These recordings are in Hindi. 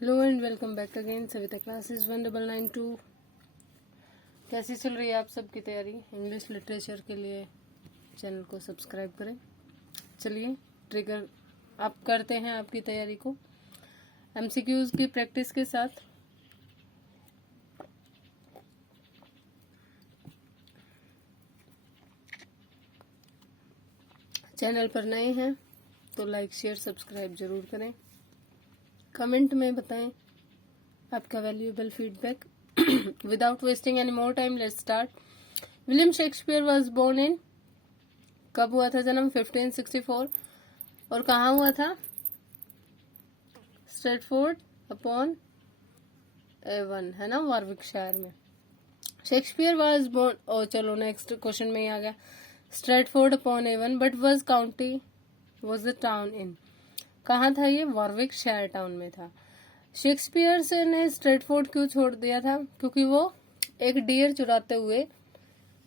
Hello and welcome back again Savita classes 1992। कैसी चल रही है आप सबकी तैयारी इंग्लिश लिटरेचर के लिए? चैनल को सब्सक्राइब करें। चलिए ट्रिगर आप करते हैं आपकी तैयारी को एमसीक्यूज की प्रैक्टिस के साथ। चैनल पर नए हैं तो लाइक शेयर सब्सक्राइब जरूर करें। कमेंट में बताएं आपका valuable feedback. Without wasting any more time let's start. William Shakespeare was born in, कब हुआ था जन्म? 1564। और कहाँ हुआ था? स्ट्रेटफोर्ड अपॉन एवन, है ना, वारविकशायर में। शेक्सपियर वाज बोर्न, ओ चलो नेक्स्ट क्वेश्चन में ही आ गया। Stratford upon Avon but was county was the town in, कहाँ था ये? वारविकशायर टाउन में था। शेक्सपियर से ने स्ट्रेटफोर्ड क्यों छोड़ दिया था? क्योंकि वो एक डियर चुराते हुए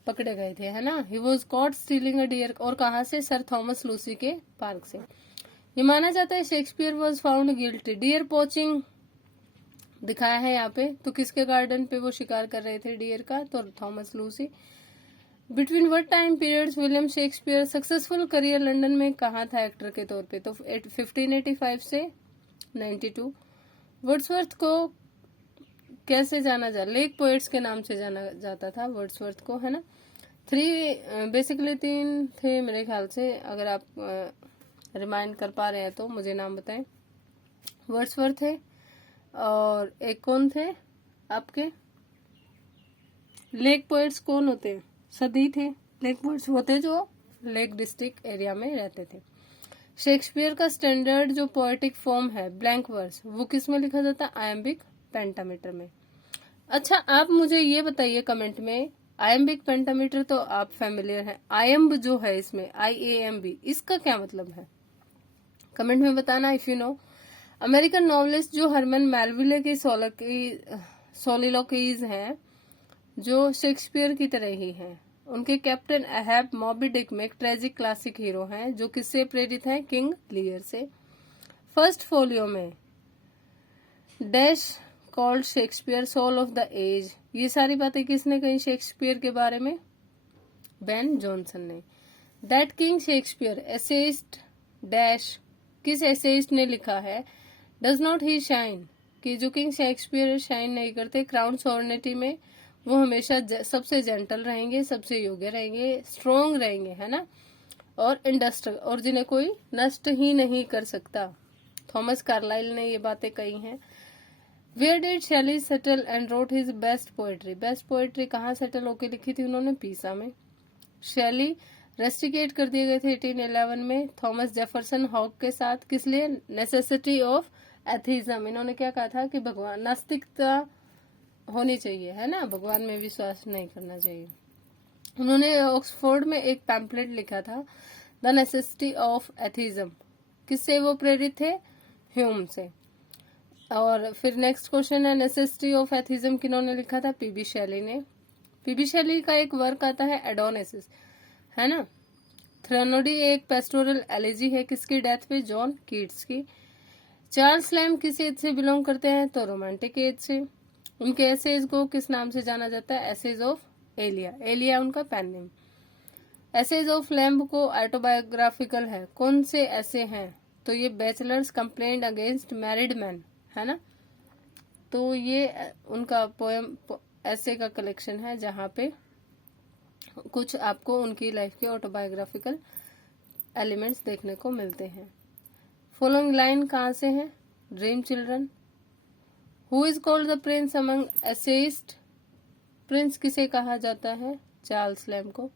पकड़े गए थे, है ना। He was caught stealing a deer, और कहाँ से? सर थॉमस लूसी के पार्क से। ये माना जाता है Shakespeare was found guilty. Deer poaching दिखाया है यहाँ पे, तो किसके गार्डन पे वो शिकार कर रहे थे डियर का? तो Thomas Lucy. Between what time periods William Shakespeare successful career London में कहाँ था एक्टर के तौर पे? तो 1585 से 92। वर्ड्सवर्थ को कैसे जाना जा? लेक पोएट्स के नाम से जाना जाता था वर्ड्सवर्थ को, है ना। बेसिकली 3 थे मेरे ख्याल से, अगर आप रिमाइंड कर पा रहे हैं तो मुझे नाम बताएं। वर्ड्सवर्थ थे और एक कौन थे आपके? लेक पोएट्स कौन होते हैं? सदी थे। लेक पोएट्स होते जो लेक डिस्ट्रिक्ट एरिया में रहते थे। शेक्सपियर का स्टैंडर्ड जो पोएटिक फॉर्म है ब्लैंक वर्स, वो किस में लिखा जाता है? आयम्बिक पेंटामीटर में। अच्छा आप मुझे ये बताइए कमेंट में, आयम्बिक पेंटामीटर तो आप फैमिलियर हैं, आयम्ब जो है इसमें IAMB, इसका क्या मतलब है? कमेंट में बताना if you know. American novelist जो हरमन मेलविले की सोलिलोकीज हैं, जो शेक्सपियर की तरह ही हैं। उनके कैप्टन अहब मॉबी डिक में एक ट्रेजिक क्लासिक हीरो हैं, जो किससे प्रेरित हैं? किंग लियर से। फर्स्ट फोलियो में dash called Shakespeare soul of the age, ये सारी बातें किसने कही शेक्सपियर के बारे में? बेन जॉनसन ने। That king Shakespeare essayist dash, किस एसेइस्ट ने लिखा है? डज नॉट ही शाइन, कि जो किंग शेक्सपियर शाइन नहीं करते क्राउन सोर्निटी में, वो हमेशा सबसे जेंटल रहेंगे, सबसे योग्य रहेंगे, स्ट्रोंग रहेंगे, है ना, और इंडस्ट्रियल, और जिन्हें कोई नष्ट ही नहीं कर सकता। थॉमस कार्लाइल ने ये बातें कही हैं। Where did Shelley settle and wrote his best poetry? Best poetry कहाँ सेटल होकर लिखी थी उन्होंने? पीसा में। शेली रेस्टिकेट कर दिए गए थे 1811 में थॉमस जेफरसन हॉक के साथ, किस लिए? Necessity of atheism. इन्होंने क्या कहा था कि भगवान, नास्तिकता होनी चाहिए, है ना, भगवान में विश्वास नहीं करना चाहिए। उन्होंने ऑक्सफोर्ड में एक पैम्पलेट लिखा था द नेसेसिटी ऑफ एथीज्म। किससे वो प्रेरित थे? ह्यूम से। और फिर नेक्स्ट क्वेश्चन है, नेसेसिटी ऑफ एथीज्म किन्होंने लिखा था? पीबी शेली ने। पीबी शेली का एक वर्क आता है एडोनेसिस, है ना। थ्रेनोडी एक पेस्टोरल एलिजी है, किसकी डेथ पे? जॉन कीट्स की। चार्ल्स लैम्ब किस एज से बिलोंग करते हैं? तो रोमांटिक एज से। उनके एसेज को किस नाम से जाना जाता है? Essays of Elia. एलिया उनका pen name. Essays of Lamb को ऑटोबायोग्राफिकल है, कौन से ऐसे हैं? तो ये bachelor's complaint against married man, है ना। तो ये उनका पोएम ऐसे का कलेक्शन है जहाँ पे कुछ आपको उनकी लाइफ के ऑटोबायोग्राफिकल एलिमेंट्स देखने को मिलते हैं। फॉलोइंग लाइन कहाँ से है? Dream children. Who is called the Prince among essayist? Prince किसे कहा जाता है? चार्ल्स लैम्ब को।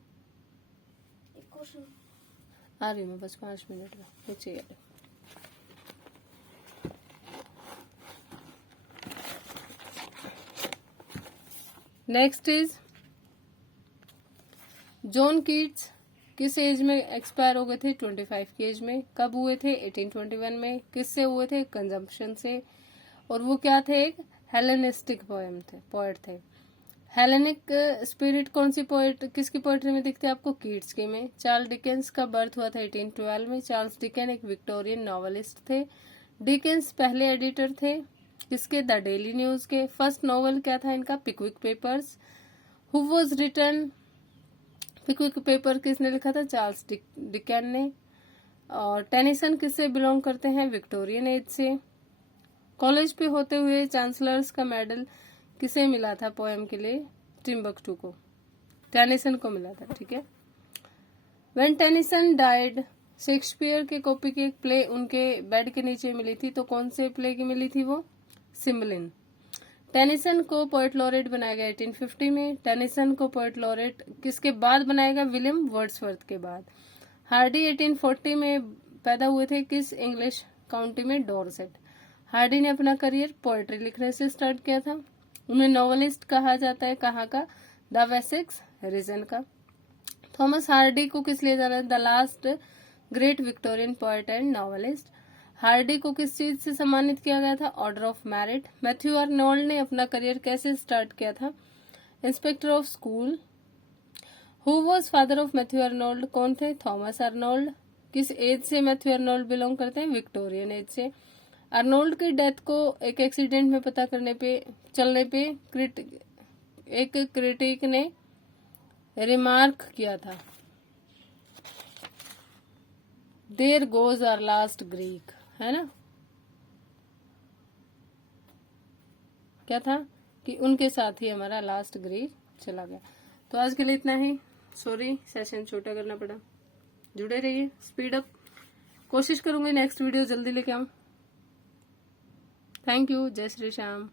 आ रही मैं बस 5 मिनट में, नीचे आ रही। नेक्स्ट इज जॉन कीट्स किस एज में एक्सपायर हो गए थे? 25 की एज में। कब हुए थे? 1821 में। किससे हुए थे? कंजम्पशन से। और वो क्या थे? एक हेलेनिस्टिक पोएट थे। हेलेनिक स्पिरिट कौन सी पोएट, किसकी पोएट्री में दिखती है आपको? कीट्स की में। चार्ल्स डिकेंस का बर्थ हुआ था 1812 में। चार्ल्स डिकेन एक विक्टोरियन नॉवेलिस्ट थे। डिकेंस पहले एडिटर थे किसके? द डेली न्यूज के। फर्स्ट नॉवल क्या था इनका? Pickwick Papers. Who was written? Pickwick paper किसने लिखा था? चार्ल्स डिकेन ने। और टेनिसन किससे बिलोंग करते हैं? विक्टोरियन एज से। कॉलेज पे होते हुए चांसलर्स का मेडल किसे मिला था पोएम के लिए? टिम्बक्टू को, टेनिसन को मिला था। ठीक है। व्हेन टेनिसन डाइड, शेक्सपियर के कॉपी की एक प्ले उनके बेड के नीचे मिली थी, तो कौन से प्ले की मिली थी वो? सिम्बलिन। टेनिसन को पोएट लॉरेट बनाया गया 1850 में। टेनिसन को पोएट लॉरेट किसके बाद बनाया गया? विलियम वर्ड्सवर्थ के बाद। हार्डी 1840 में पैदा हुए थे किस इंग्लिश काउंटी में? डॉर्सेट। हार्डी ने अपना करियर पोएट्री लिखने से स्टार्ट किया था। उन्हें नॉवेलिस्ट कहा जाता है, कहाँ का? द वेसेक्स रीजन का। थॉमस हार्डी को किस लिए जाना? The last great Victorian poet and novelist. Hardy को किस चीज से सम्मानित किया गया था? Order of merit. Matthew Arnold ने अपना करियर कैसे स्टार्ट किया था? Inspector of school. Who was father of Matthew Arnold? कौन थे? Thomas Arnold. किस एज से मैथ्यू आर्नोल्ड बिलोंग करते हैं? विक्टोरियन एज से। आर्नोल्ड की डेथ को एक एक्सीडेंट में पता करने पे चलने पे एक क्रिटिक ने रिमार्क किया था, there goes our last Greek, है ना? क्या था कि उनके साथ ही हमारा लास्ट ग्रीक चला गया। तो आज के लिए इतना ही। सॉरी, सेशन छोटा करना पड़ा। जुड़े रहिए, स्पीड अप कोशिश करूंगी नेक्स्ट वीडियो जल्दी लेके आऊं। Thank you. जय श्री श्याम।